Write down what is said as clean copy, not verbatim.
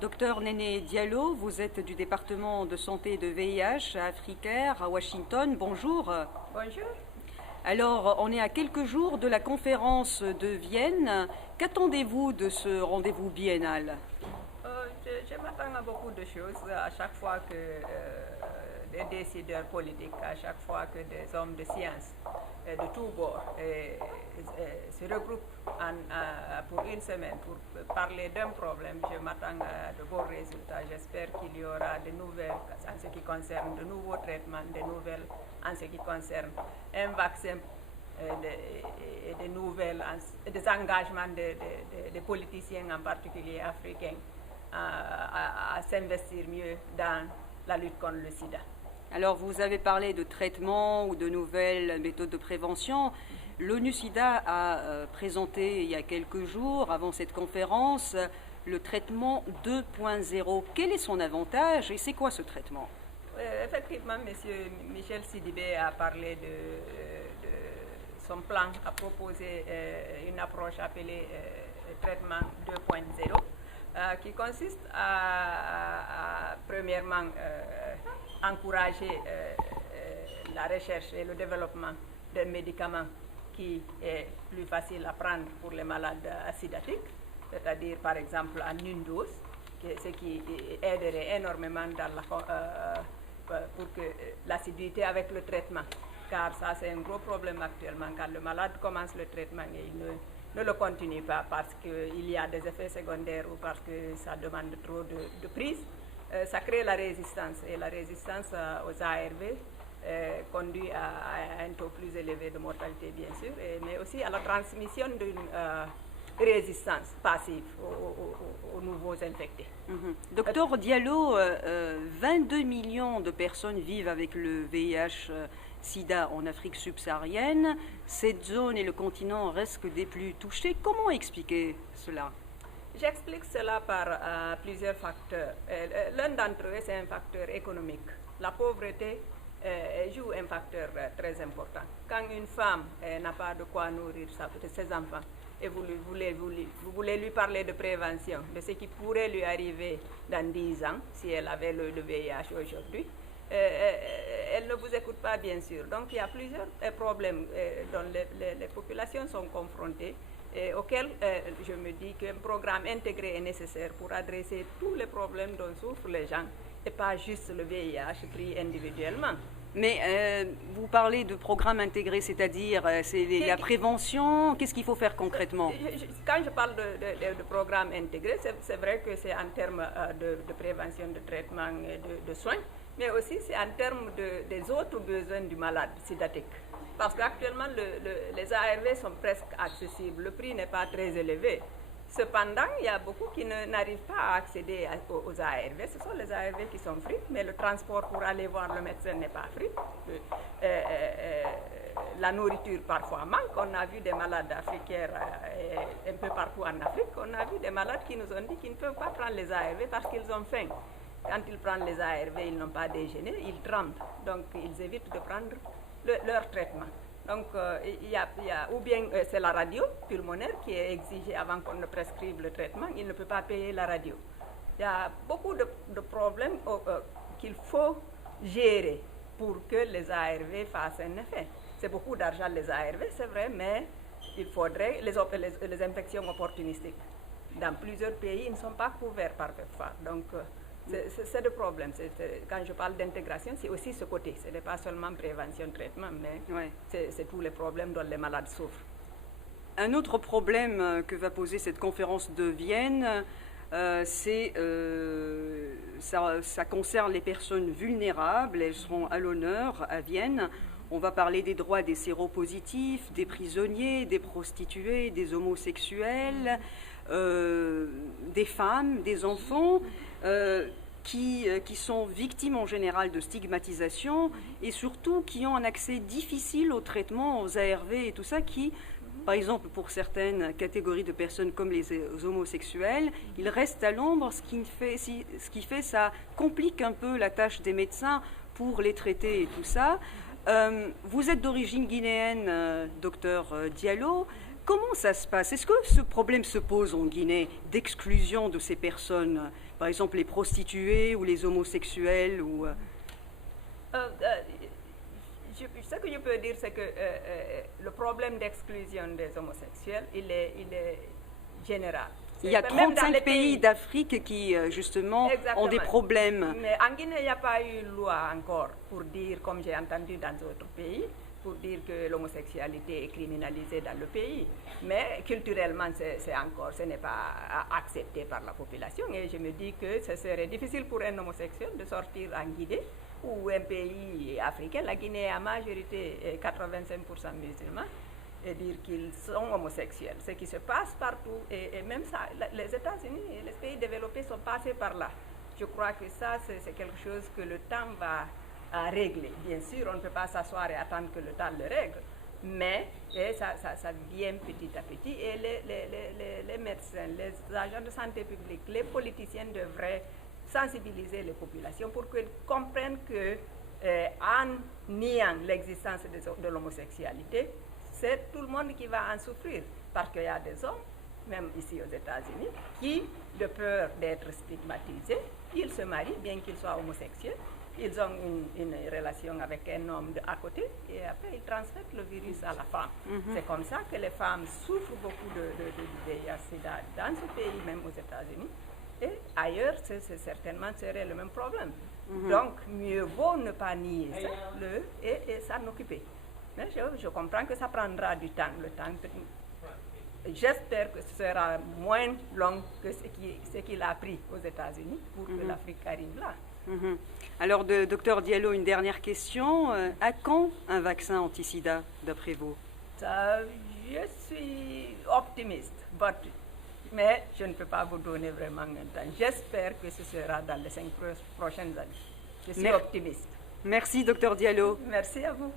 Docteur Néné Diallo, vous êtes du département de santé de VIH à Africaire, à Washington. Bonjour. Bonjour. Alors, on est à quelques jours de la conférence de Vienne. Qu'attendez-vous de ce rendez-vous biennal? Je m'attends à beaucoup de choses à chaque fois que des décideurs politiques, à chaque fois que des hommes de science de tous bords se regroupent pour une semaine pour parler d'un problème. Je m'attends à de beaux résultats. J'espère qu'il y aura de nouvelles en ce qui concerne de nouveaux traitements, de nouvelles en ce qui concerne un vaccin et des nouvelles, des engagements des politiciens, en particulier africains, à s'investir mieux dans la lutte contre le sida. Alors, vous avez parlé de traitement ou de nouvelles méthodes de prévention. L'ONU-SIDA a présenté il y a quelques jours, avant cette conférence, le traitement 2.0. Quel est son avantage et c'est quoi ce traitement? Effectivement, M. Michel Sidibé a parlé de son plan, a proposé une approche appelée traitement 2.0. Qui consiste à premièrement, encourager la recherche et le développement d'un médicament qui est plus facile à prendre pour les malades acidatiques, c'est-à-dire par exemple en une dose, ce qui aiderait énormément pour que l'assiduité avec le traitement, car ça c'est un gros problème actuellement, quand le malade commence le traitement et il ne le continue pas parce qu'il y a des effets secondaires ou parce que ça demande trop de prise, ça crée la résistance. Et la résistance aux ARV conduit à un taux plus élevé de mortalité, bien sûr, mais aussi à la transmission d'une résistance passive aux nouveaux infectés. Docteur Diallo, 22 millions de personnes vivent avec le VIH SIDA en Afrique subsaharienne. Cette zone et le continent restent des plus touchés. Comment expliquer cela? J'explique cela par plusieurs facteurs. L'un d'entre eux, c'est un facteur économique. La pauvreté joue un facteur très important. Quand une femme n'a pas de quoi nourrir ses enfants et vous voulez lui parler de prévention, de ce qui pourrait lui arriver dans 10 ans si elle avait le VIH aujourd'hui, elle ne vous écoute pas, bien sûr. Donc il y a plusieurs problèmes dont les populations sont confrontées et auxquels je me dis qu'un programme intégré est nécessaire pour adresser tous les problèmes dont souffrent les gens et pas juste le VIH pris individuellement. Mais vous parlez de programme intégré, c'est-à-dire la prévention. Qu'est-ce qu'il faut faire concrètement? Quand je parle de programme intégré, c'est vrai que c'est en termes de prévention, de traitement et de soins, mais aussi c'est en termes des autres besoins du malade sidatique. Parce qu'actuellement, les ARV sont presque accessibles. Le prix n'est pas très élevé. Cependant, il y a beaucoup qui n'arrivent pas à accéder aux ARV. Ce sont les ARV qui sont free, mais le transport pour aller voir le médecin n'est pas free. La nourriture parfois manque. On a vu des malades africains un peu partout en Afrique. On a vu des malades qui nous ont dit qu'ils ne peuvent pas prendre les ARV parce qu'ils ont faim. Quand ils prennent les ARV, ils n'ont pas déjeuné, ils tremblent. Donc, ils évitent de prendre leur traitement. Donc, ou bien c'est la radio pulmonaire qui est exigée avant qu'on ne prescrive le traitement, il ne peut pas payer la radio. Il y a beaucoup de problèmes qu'il faut gérer pour que les ARV fassent un effet. C'est beaucoup d'argent les ARV, c'est vrai, mais il faudrait les infections opportunistiques. Dans plusieurs pays, ils ne sont pas couverts par PEPFAR. Donc, c'est le problème. Quand je parle d'intégration, c'est aussi ce côté. Ce n'est pas seulement prévention, traitement, mais c'est tous les problèmes dont les malades souffrent. Un autre problème que va poser cette conférence de Vienne, ça concerne les personnes vulnérables. Elles seront à l'honneur à Vienne. On va parler des droits des séropositifs, des prisonniers, des prostituées, des homosexuels, des femmes, des enfants. Qui sont victimes en général de stigmatisation et surtout qui ont un accès difficile au traitement, aux ARV et tout ça, qui, par exemple, pour certaines catégories de personnes comme les homosexuels, ils restent à l'ombre, ce qui fait ça complique un peu la tâche des médecins pour les traiter et tout ça. Vous êtes d'origine guinéenne, docteur Diallo. comment ça se passe? Est-ce que ce problème se pose en Guinée d'exclusion de ces personnes, par exemple les prostituées ou les homosexuels ou, Ce que je peux dire, c'est que le problème d'exclusion des homosexuels, il est général. Il y a 35 pays d'Afrique qui, justement, ont des problèmes. Mais en Guinée, il n'y a pas eu de loi encore pour dire, comme j'ai entendu dans d'autres pays, pour dire que l'homosexualité est criminalisée dans le pays. Mais culturellement, ce n'est pas accepté par la population. Et je me dis que ce serait difficile pour un homosexuel de sortir en Guinée ou un pays africain. La Guinée est à majorité 85% musulmans, et dire qu'ils sont homosexuels. Ce qui se passe partout, et même ça, les États-Unis et les pays développés sont passés par là. Je crois que ça, c'est quelque chose que le temps va régler. Bien sûr, on ne peut pas s'asseoir et attendre que le temps le règle, mais ça vient petit à petit. Et les médecins, les agents de santé publique, les politiciens devraient sensibiliser les populations pour qu'elles comprennent que en niant l'existence de l'homosexualité, c'est tout le monde qui va en souffrir, parce qu'il y a des hommes, même ici aux États-Unis, qui, de peur d'être stigmatisés, ils se marient, bien qu'ils soient homosexuels, ils ont une relation avec un homme à côté, et après ils transmettent le virus à la femme. C'est comme ça que les femmes souffrent beaucoup de VIH/SIDA dans ce pays, même aux États-Unis, et ailleurs, certainement serait le même problème. Donc, mieux vaut ne pas nier ça, et s'en occuper. Mais je comprends que ça prendra du temps. J'espère que ce sera moins long que ce qu'il a pris aux États-Unis pour que l'Afrique arrive là. Alors, docteur Diallo, une dernière question. À quand un vaccin anti-sida, d'après vous? Je suis optimiste, mais je ne peux pas vous donner vraiment un temps. J'espère que ce sera dans les 5 prochaines années. Je suis optimiste. Merci, docteur Diallo. Merci à vous.